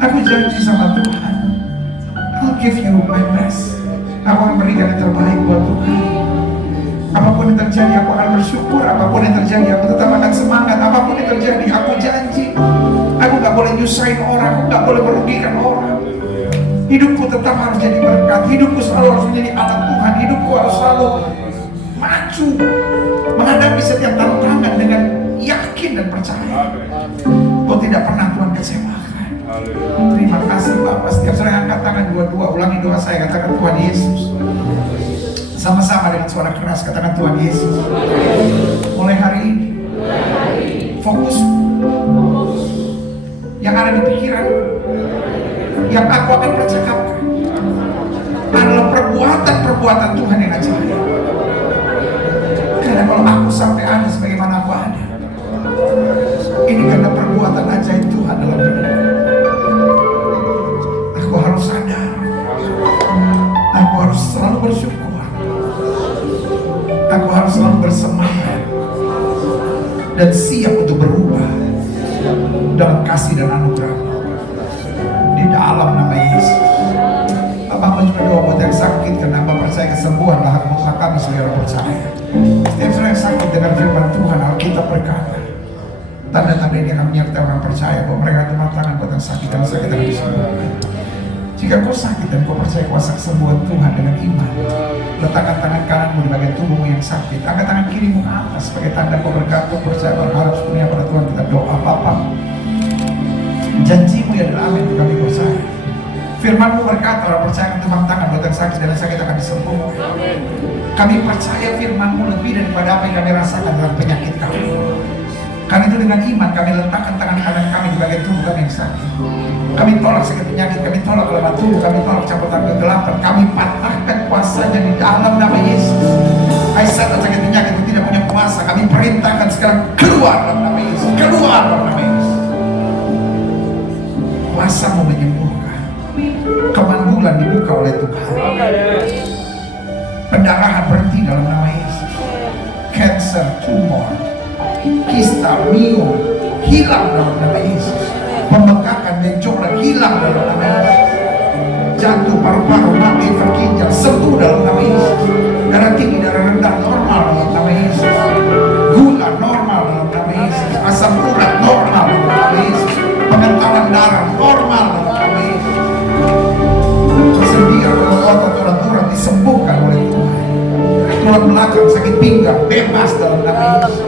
aku janji sama Tuhan, I'll give you my best. Aku akan berikan yang terbaik buat Tuhan. Apapun yang terjadi, aku akan bersyukur. Apapun yang terjadi, aku tetap akan semangat. Apapun yang terjadi, aku janji, aku gak boleh nyusahin orang, aku gak boleh merugikan orang. Hidupku tetap harus jadi berkat. Hidupku selalu harus menjadi anak Tuhan. Hidupku harus selalu maju menghadapi setiap tantangan dengan yakin dan percaya. Kau tidak pernah Tuhan kecewakan. Terima kasih Bapak. Setiap sering angkat tangan dua-dua, ulangi doa saya, katakan Tuhan Yesus. Sama-sama dengan suara keras katakan Tuhan Yesus. Mulai hari ini, fokus yang ada di pikiran, yang aku akan percakapkan adalah perbuatan Tuhan yang ajaib. Karena kalau aku sampai ada sebagaimana aku ada, ini karena perbuatan ajaib Tuhan dalam hidup. Aku harus sadar, aku harus selalu bersyukur, aku harus selalu bersemangat dan siap untuk berubah dalam kasih dan anugerah di dalam nama Yesus. Bapak mau berdoa buat yang sakit karena Bapak percaya kesembuhan lah mutlak kami saudara percaya. Setiap saudara yang sakit dengan firman Tuhan, Alkitab berkata, tanda-tanda ini akan menyertai orang percaya bahwa mereka tempat tangan buat yang sakit dan sakit akan disembuhkan. Jika kau sakit dan kau percaya kuasa kesembuhan Tuhan dengan iman, letakkan tangan kananmu di bagian tubuhmu yang sakit, angkat tangan kirimu ke atas sebagai tanda kau bergantung percaya berharap sepenuhnya pada Tuhan. Kita doa Bapa, janjimu ya adalah amin, kami percaya. Firman-Mu berkata, orang percaya akan tepang tangan buat yang sakit dan yang sakit akan disembuhkan. Kami percaya Firman-Mu lebih daripada apa yang kami rasakan dalam penyakit kami. Karena itu dengan iman kami letakkan tangan kanan kami di bagian tubuh kami yang sakit. Kami tolak sakit penyakit, kami tolak kelemahan tubuh, kami tolak cabutan kegelapan, kami patahkan kuasanya di dalam nama Yesus. Hai setan sakit penyakit itu tidak punya kuasa, kami perintahkan sekarang keluar dalam nama Yesus, keluar dalam nama Yesus. Kuasa-Mu menyembuhkan, kemandulan dibuka oleh Tuhan, pendarahan berhenti dalam nama Yesus, cancer, tumor, kista, miom hilang dalam nama Yesus, pembengkakan benjolan hilang dalam nama Yesus, jantung, paru-paru, mati, ginjal sembuh dalam nama Yesus, darah tinggi, darah rendah normal dalam nama Yesus, gula normal dalam nama Yesus, asam urat normal dalam nama Yesus, pengentalan darah normal dalam nama Yesus, kesendian otot urat disembuhkan oleh Tuhan, tulang belakang, sakit pinggang bebas dalam nama Yesus,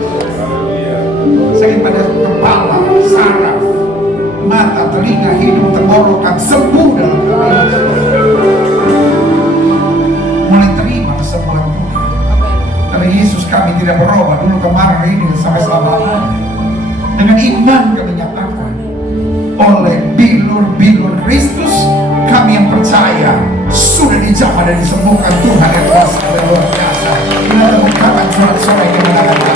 sakit pada kepala, saraf, mata, telinga, hidung, tenggorokan sembuh dalam nama Yesus. Mulai terima kesembuhan Tuhan. Karena Yesus kami tidak berubah dulu kemarin hari ini sampai selama-lamanya. Dengan iman kami nyatakan oleh bilur-bilur Kristus kami yang percaya sudah dijamah dan disembuhkan Tuhan yang kuasa dan luar biasa. Kita temukan surat-surat yang mengatakan